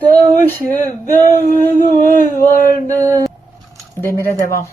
Kavuşumda umut vardı. Demire devam.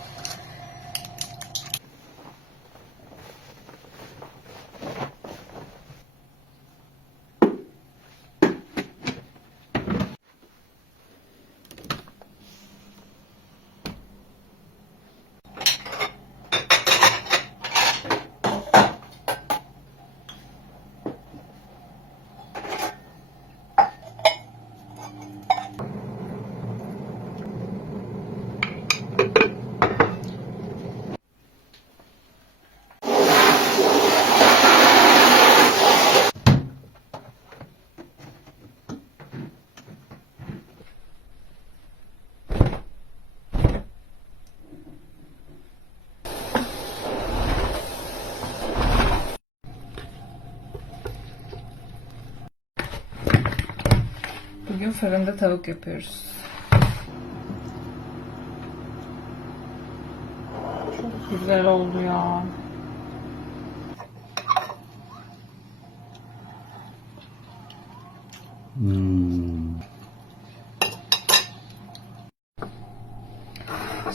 Bugün fırında tavuk yapıyoruz. Çok güzel oldu ya.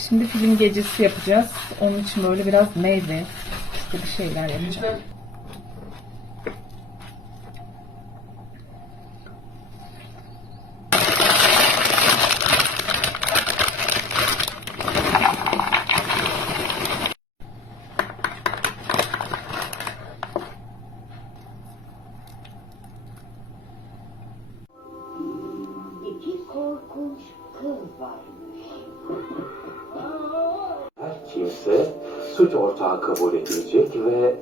Şimdi film gecesi yapacağız. Onun için böyle biraz meyve, işte bir şeyler yapacağım. Korkunç kız varmış. Her kimse suç ortağı kabul edilecek ve